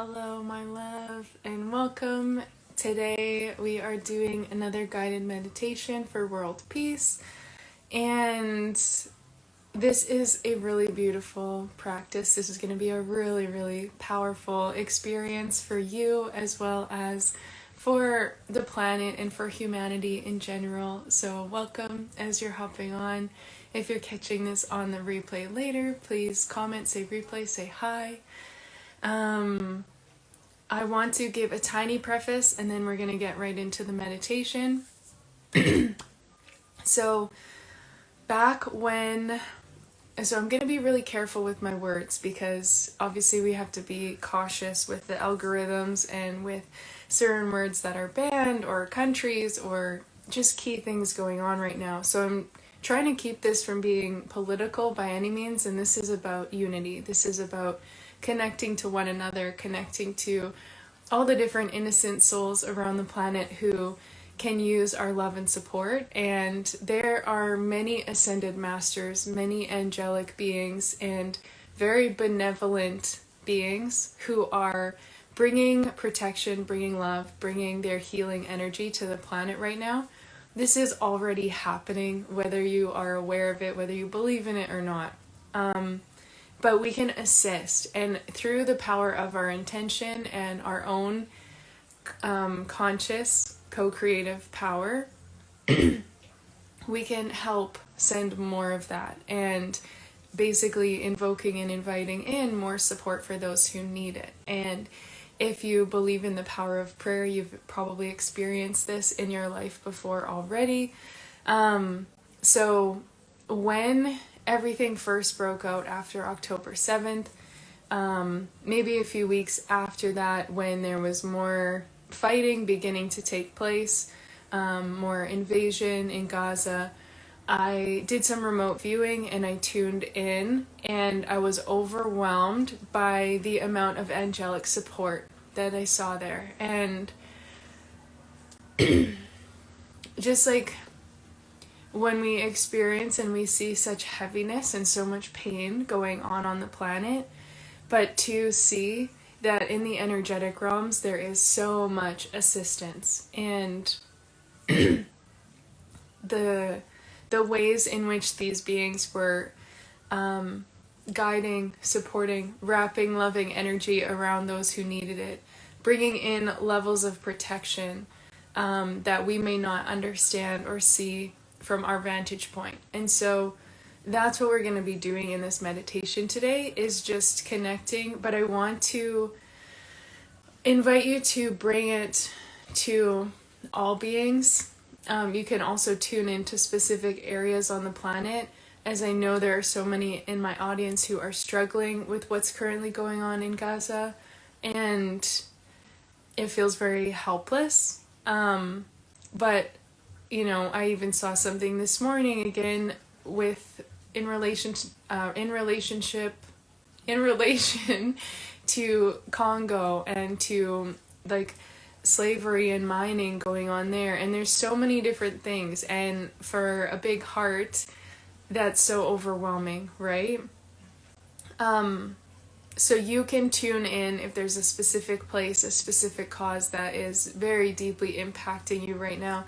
Hello, my love, and welcome. Today we are doing another guided meditation for world peace, and this is a really beautiful practice. This is going to be a really powerful experience for you as well as for the planet and for humanity in general. So welcome as you're hopping on. If you're catching this on the replay later, please comment, say replay, say hi. I want to give a tiny preface and then we're going to get right into the meditation. So I'm going to be really careful with my words because obviously we have to be cautious with the algorithms and with certain words that are banned or countries or just key things going on right now. So I'm trying to keep this from being political by any means, and this is about unity. This is about connecting to one another, connecting to all the different innocent souls around the planet who can use our love and support. And there are many ascended masters, many angelic beings, and very benevolent beings who are bringing protection, bringing love, bringing their healing energy to the planet right now. This is already happening, whether you are aware of it, whether you believe in it or not. But we can assist, and through the power of our intention and our own conscious co-creative power, we can help send more of that, and basically invoking and inviting in more support for those who need it. And if you believe in the power of prayer, you've probably experienced this in your life before already. So when everything first broke out after October 7th, maybe a few weeks after that, when there was more fighting beginning to take place, more invasion in Gaza, I did some remote viewing and I tuned in, and I was overwhelmed by the amount of angelic support that I saw there. And just like when we experience and we see such heaviness and so much pain going on the planet, but to see that in the energetic realms there is so much assistance, and the ways in which these beings were guiding, supporting, wrapping loving energy around those who needed it, bringing in levels of protection that we may not understand or see from our vantage point. And so that's what we're going to be doing in this meditation today, is just connecting. But I want to invite you to bring it to all beings. You can also tune into specific areas on the planet, as I know there are so many in my audience who are struggling with what's currently going on in Gaza, and it feels very helpless. But you know, I even saw something this morning again in relation to Congo and to like slavery and mining going on there. And there's so many different things, and for a big heart, that's so overwhelming, right? So you can tune in if there's a specific place, a specific cause that is very deeply impacting you right now.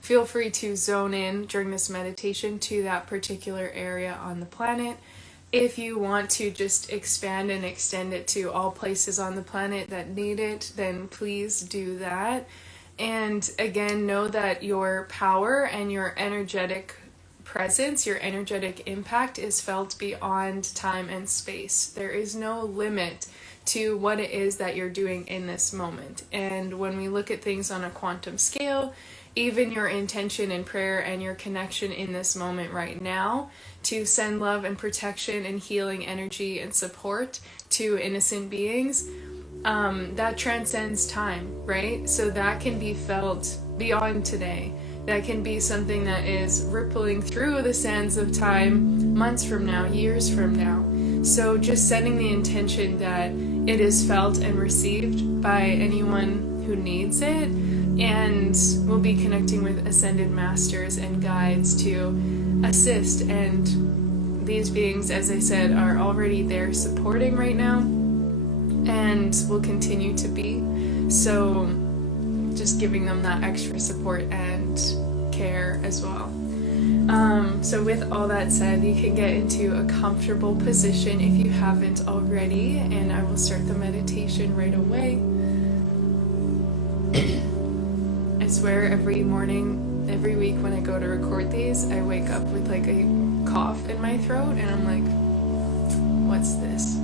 Feel free to zone in during this meditation to that particular area on the planet. If you want to just expand and extend it to all places on the planet that need it, then please do that. And again, know that your power and your energetic presence, your energetic impact is felt beyond time and space. There is no limit to what it is that you're doing in this moment. And when we look at things on a quantum scale, even your intention and prayer and your connection in this moment right now to send love and protection and healing energy and support to innocent beings, that transcends time, right? So that can be felt beyond today. That can be something that is rippling through the sands of time months from now, years from now. So just setting the intention that it is felt and received by anyone who needs it. And we'll be connecting with ascended masters and guides to assist. And these beings, as I said, are already there supporting right now. and will continue to be. So just giving them that extra support and care as well. So with all that said, you can get into a comfortable position if you haven't already, and I will start the meditation right away. I swear every morning, every week when I go to record these, I wake up with like a cough in my throat and I'm like, what's this?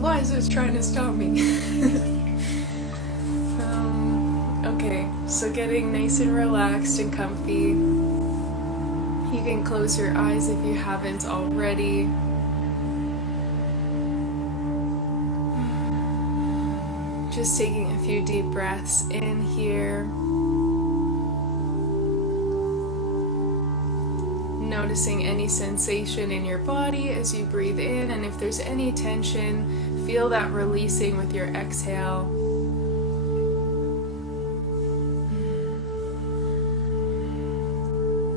Why is this trying to stop me? Okay, so getting nice and relaxed and comfy. You can close your eyes if you haven't already. Just taking a few deep breaths in here. Noticing any sensation in your body as you breathe in, and if there's any tension, feel that releasing with your exhale.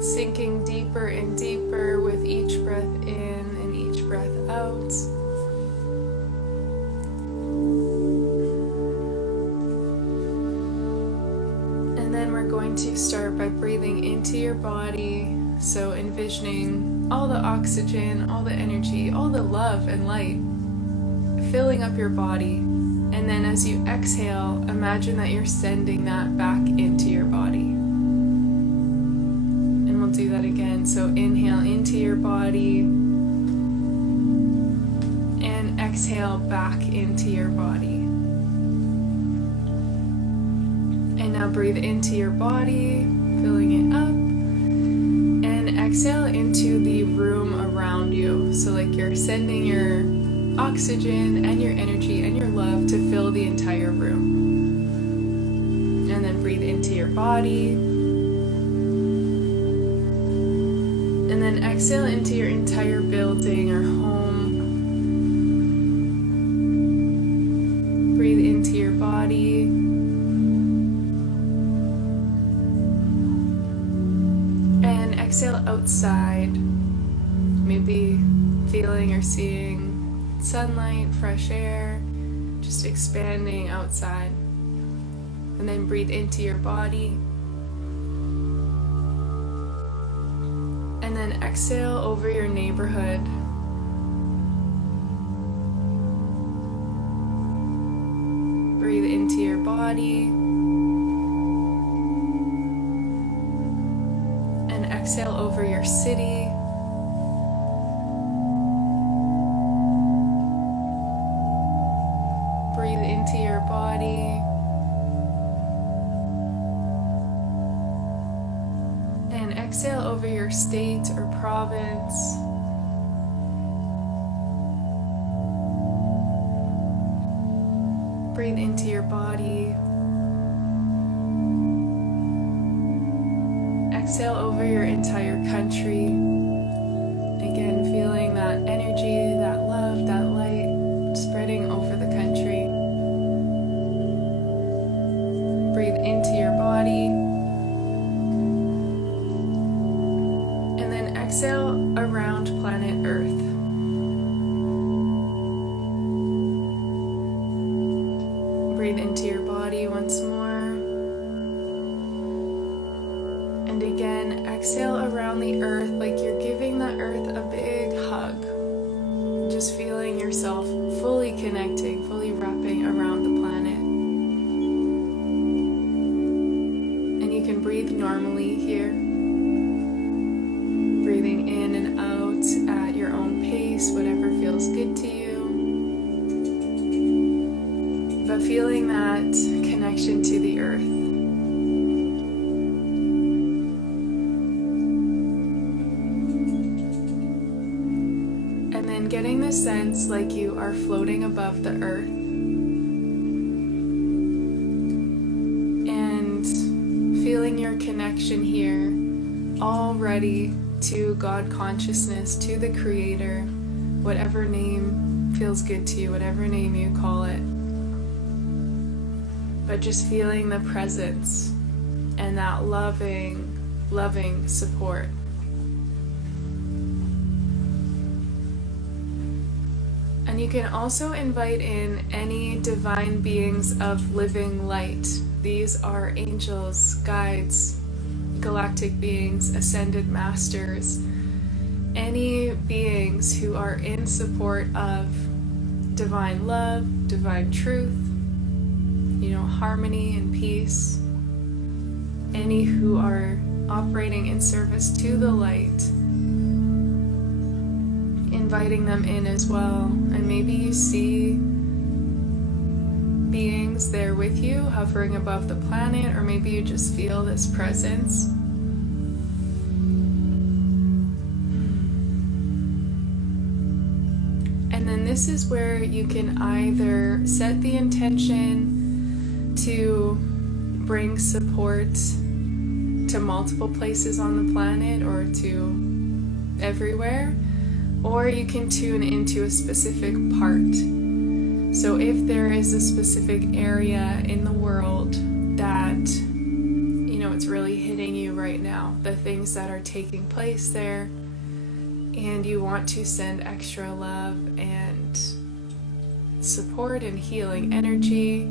Sinking deeper and deeper with each breath in and each breath out. And then we're going to start by breathing into your body. So envisioning all the oxygen, all the energy, all the love and light filling up your body. And then as you exhale, imagine that you're sending that back into your body. And we'll do that again. So inhale into your body and exhale back into your body. And now breathe into your body, filling it up. Exhale into the room around you. So like you're sending your oxygen and your energy and your love to fill the entire room. And then breathe into your body. And then exhale into your entire building or home. Breathe into your body. Exhale outside, maybe feeling or seeing sunlight, fresh air, just expanding outside. And then breathe into your body. And then exhale over your neighborhood. Breathe into your body. Exhale over your city. Breathe into your body. And exhale over your state or province. Breathe into your body. Exhale over your entire country. Again, feeling that energy, that love, that light spreading over the country. Breathe into your body. And then exhale around planet Earth. Breathe into your body once more. And again, exhale around the earth like you're giving the earth a big hug. Just feeling yourself fully connecting, fully wrapping around the planet. And you can breathe normally here. Breathing in and out at your own pace, whatever feels good to you. But feeling that connection to the earth. Getting the sense like you are floating above the earth and feeling your connection here already to God consciousness, to the Creator, whatever name feels good to you, whatever name you call it. But just feeling the presence and that loving support. And you can also invite in any divine beings of living light. These are angels, guides, galactic beings, ascended masters, any beings who are in support of divine love, divine truth, harmony and peace. Any who are operating in service to the light, inviting them in as well. And maybe you see beings there with you hovering above the planet, or maybe you just feel this presence. And then this is where you can either set the intention to bring support to multiple places on the planet or to everywhere, or you can tune into a specific part. So if there is a specific area in the world that, it's really hitting you right now, the things that are taking place there, and you want to send extra love and support and healing energy,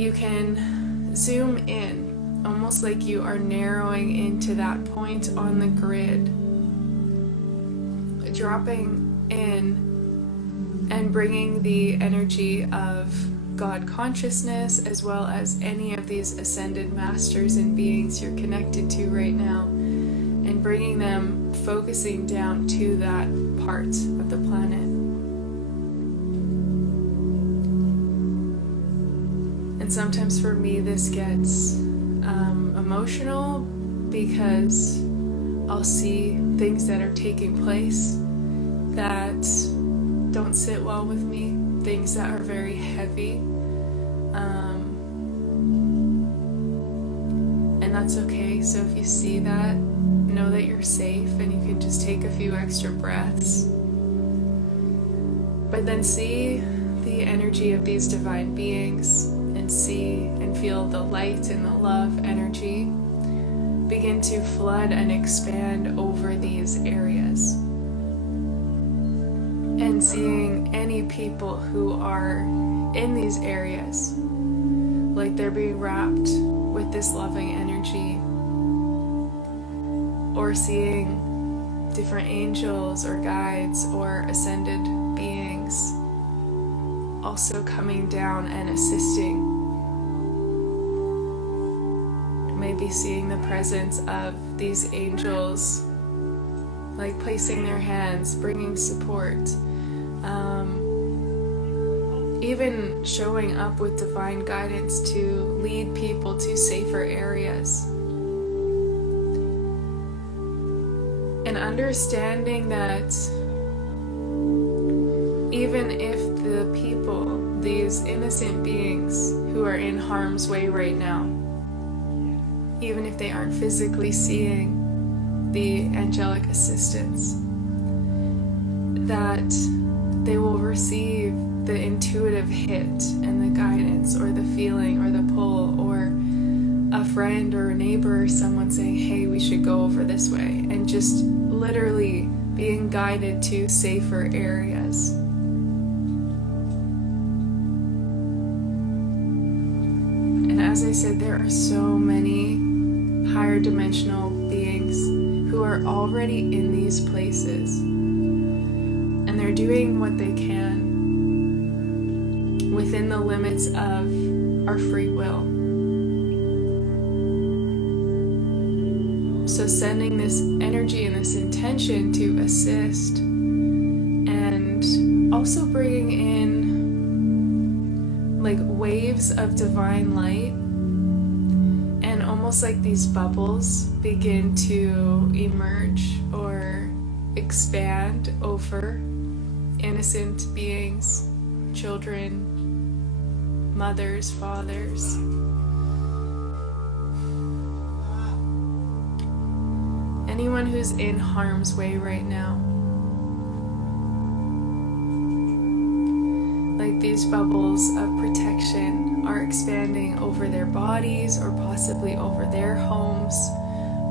you can zoom in, almost like you are narrowing into that point on the grid, dropping in and bringing the energy of God consciousness, as well as any of these ascended masters and beings you're connected to right now, and bringing them focusing down to that part of the planet. And sometimes for me this gets emotional, because I'll see things that are taking place that don't sit well with me, things that are very heavy, and that's okay. So if you see that, know that you're safe and you can just take a few extra breaths, but then see the energy of these divine beings and see and feel the light and the love energy begin to flood and expand over these areas. And seeing any people who are in these areas, like they're being wrapped with this loving energy, or seeing different angels or guides or ascended beings also coming down and assisting. Maybe seeing the presence of these angels, like placing their hands, bringing support, even showing up with divine guidance to lead people to safer areas. And understanding that even if the people, these innocent beings who are in harm's way right now, even if they aren't physically seeing the angelic assistance, that they will receive the intuitive hit and the guidance or the feeling or the pull, or a friend or a neighbor or someone saying, hey, we should go over this way, and just literally being guided to safer areas. And as I said, there are so many higher dimensional beings who are already in these places, and they're doing what they can within the limits of our free will. So sending this energy and this intention to assist, and also bringing in like waves of divine light, and almost like these bubbles begin to emerge or expand over innocent beings, children, mothers, fathers. Anyone who's in harm's way right now. Like these bubbles of protection are expanding over their bodies, or possibly over their homes,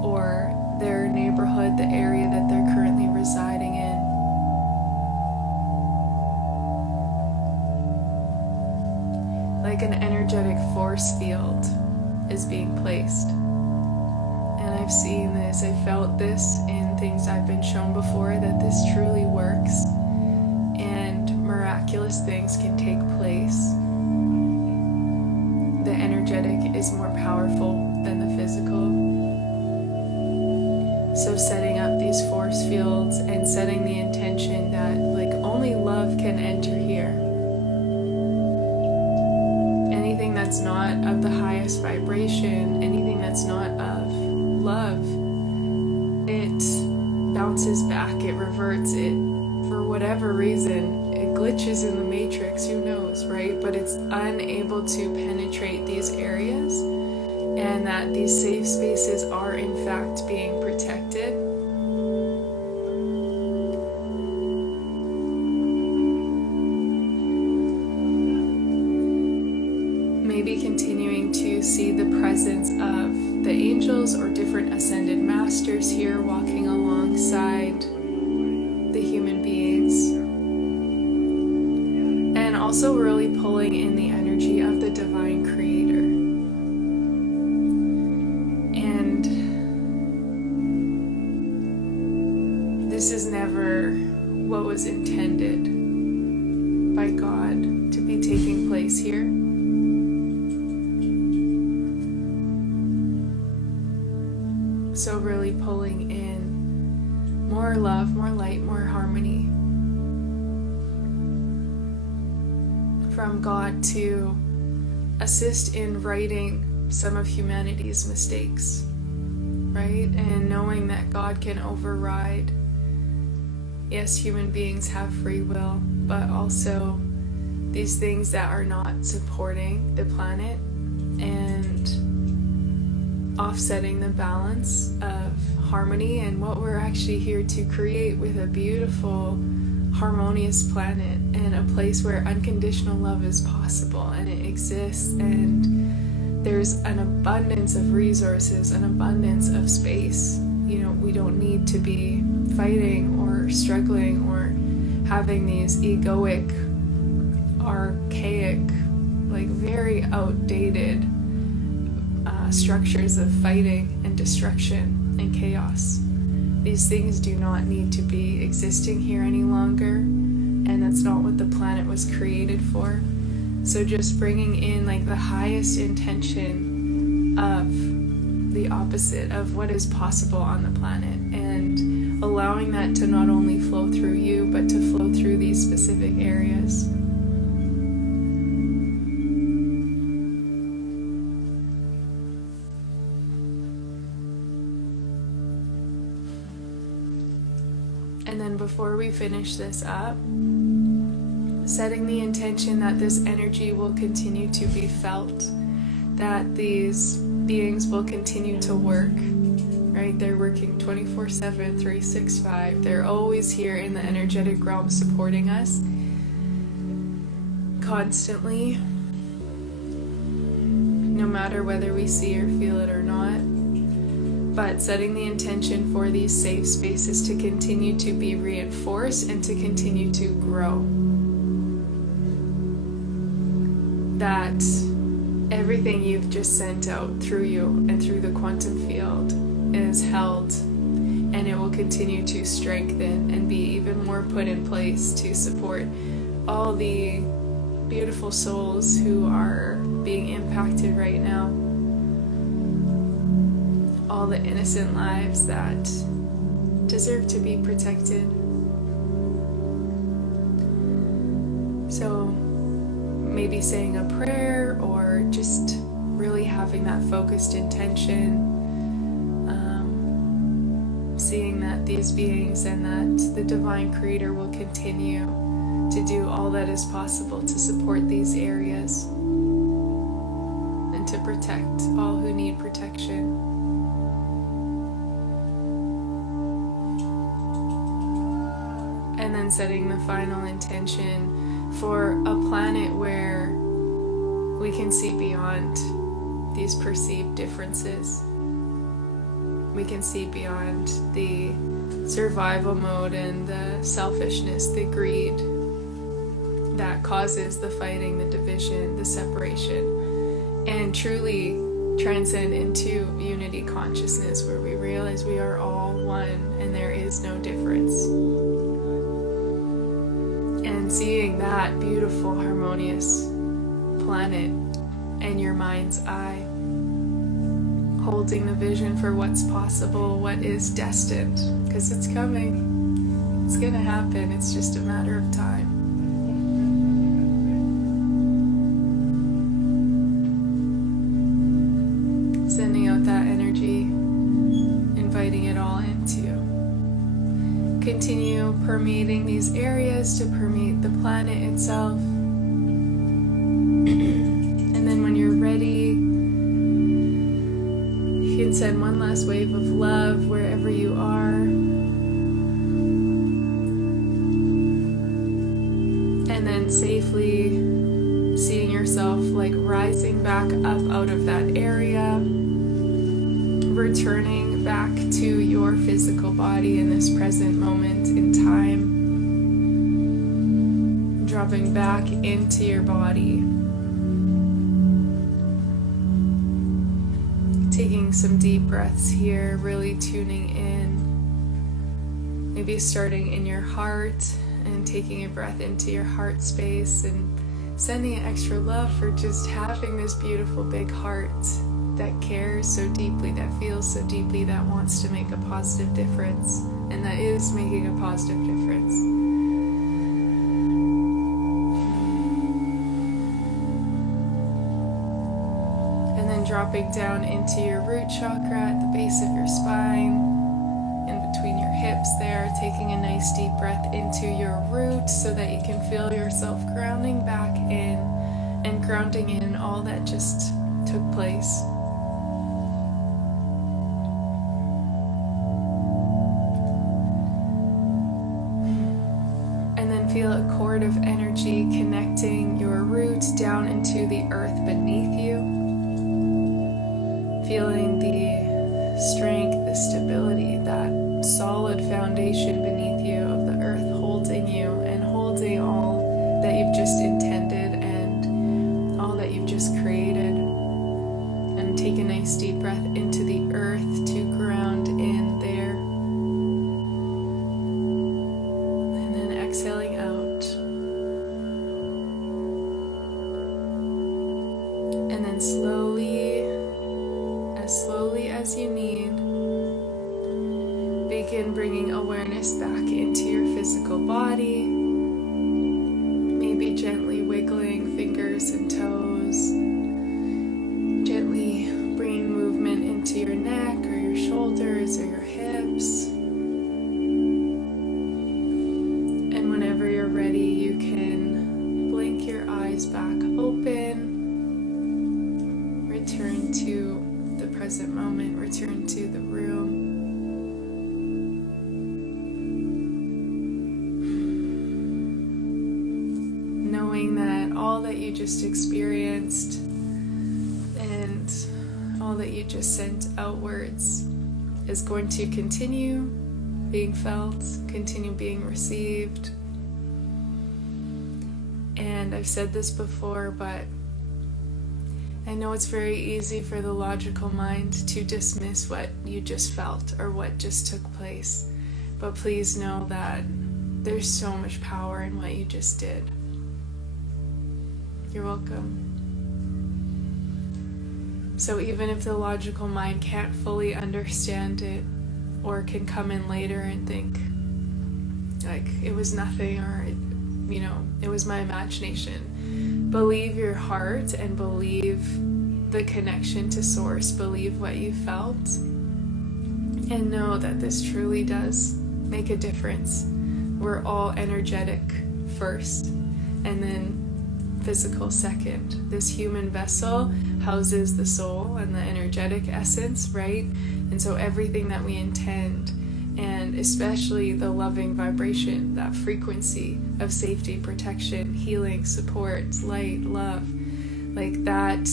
or their neighborhood, the area that they're currently residing in. like an energetic force field is being placed. And I've seen this, I felt this in things I've been shown before, that this truly works and miraculous things can take place. The energetic is more powerful than the physical. So setting up these force fields and setting the intention that like only love can enter here. Anything that's not of the highest vibration, anything that's not of love, it bounces back, it reverts, it for whatever reason, it glitches in the matrix, who knows, right? But it's unable to penetrate these areas, and that these safe spaces are in fact being protected. Maybe continuing to see the presence of the angels or different ascended masters here walking alongside the human beings. And also really pulling in the energy of the divine creator. And this is never what was intended by God to be taking place here. So really pulling in more love, more light, more harmony from God to assist in righting some of humanity's mistakes, right? And knowing that God can override. Yes, human beings have free will, but also these things that are not supporting the planet and offsetting the balance of harmony and what we're actually here to create with a beautiful, harmonious planet and a place where unconditional love is possible and it exists, and there's an abundance of resources, an abundance of space. You know, we don't need to be fighting or struggling or having these egoic, archaic, like very outdated structures of fighting and destruction and chaos. These things do not need to be existing here any longer, and that's not what the planet was created for. So just bringing in like the highest intention of the opposite of what is possible on the planet, and allowing that to not only flow through you, but to flow through these specific areas. And then before we finish this up, setting the intention that this energy will continue to be felt, that these beings will continue to work, right? They're working 24/7, 365. They're always here in the energetic realm supporting us constantly, no matter whether we see or feel it or not. But setting the intention for these safe spaces to continue to be reinforced and to continue to grow. That everything you've just sent out through you and through the quantum field is held, and it will continue to strengthen and be even more put in place to support all the beautiful souls who are being impacted right now. All the innocent lives that deserve to be protected. So maybe saying a prayer or just really having that focused intention, seeing that these beings and that the divine creator will continue to do all that is possible to support these areas and to protect all who need protection. And then setting the final intention for a planet where we can see beyond these perceived differences. We can see beyond the survival mode and the selfishness, the greed. that causes the fighting, the division, the separation, and truly transcend into unity consciousness where we realize we are all one and there is no difference. And seeing that beautiful, harmonious planet in your mind's eye, holding the vision for what's possible, what is destined, because it's coming, it's gonna happen, it's just a matter of time. Sending out that energy, inviting it all into you. Continue permeating these areas to permeate the planet itself. And then when you're ready, you can send one last wave of love wherever you are. And then safely seeing yourself like rising back up out of that area, returning back to your physical body in this present moment in time, dropping back into your body, taking some deep breaths here, really tuning in, maybe starting in your heart and taking a breath into your heart space and sending extra love for just having this beautiful big heart that cares so deeply, that feels so deeply, that wants to make a positive difference, and that is making a positive difference. And then dropping down into your root chakra at the base of your spine, in between your hips there, taking a nice deep breath into your root so that you can feel yourself grounding back in and grounding in all that just took place. Feel a cord of energy connecting your roots down into the earth beneath you. Feeling the strength, the stability, that solid foundation beneath you of the earth holding you and holding all that you've just intended and all that you've just created. And take a nice deep breath into the earth to ground in there. Exhaling out, and then slowly as you need, begin bringing awareness back into your physical body, maybe gently wiggling fingers and toes, gently bringing movement into your neck or your shoulders or your hips. Ready, you can blink your eyes back open, return to the present moment, return to the room. Knowing that all that you just experienced and all that you just sent outwards is going to continue being felt, continue being received. And I've said this before, but I know it's very easy for the logical mind to dismiss what you just felt or what just took place. But please know that there's so much power in what you just did. You're welcome. So even if the logical mind can't fully understand it or can come in later and think like it was nothing or it was my imagination. Believe your heart and believe the connection to source. Believe what you felt and know that this truly does make a difference. We're all energetic first and then physical second. This human vessel houses the soul and the energetic essence, right? And so everything that we intend, and especially the loving vibration, that frequency of safety, protection, healing, support, light, love, like that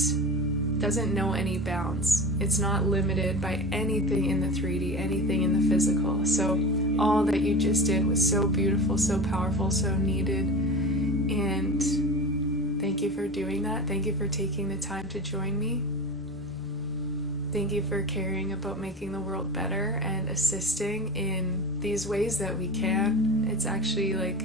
doesn't know any bounds. It's not limited by anything in the 3D, anything in the physical. So all that you just did was so beautiful, so powerful, so needed. And thank you for doing that. Thank you for taking the time to join me. Thank you for caring about making the world better and assisting in these ways that we can. It's actually like,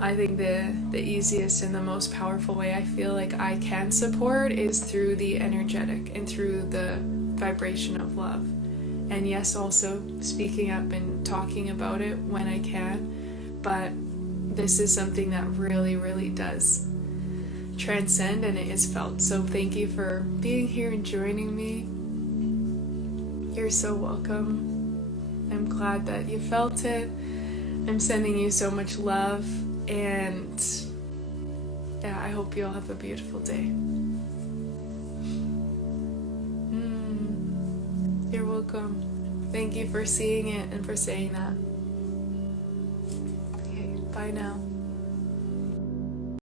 I think the easiest and the most powerful way I feel like I can support is through the energetic and through the vibration of love. And yes, also speaking up and talking about it when I can. But this is something that really, really does transcend, and it is felt. So thank you for being here and joining me. You're so welcome. I'm glad that you felt it. I'm sending you so much love, and yeah, I hope you all have a beautiful day. You're welcome. Thank you for seeing it and for saying that. Okay, bye now.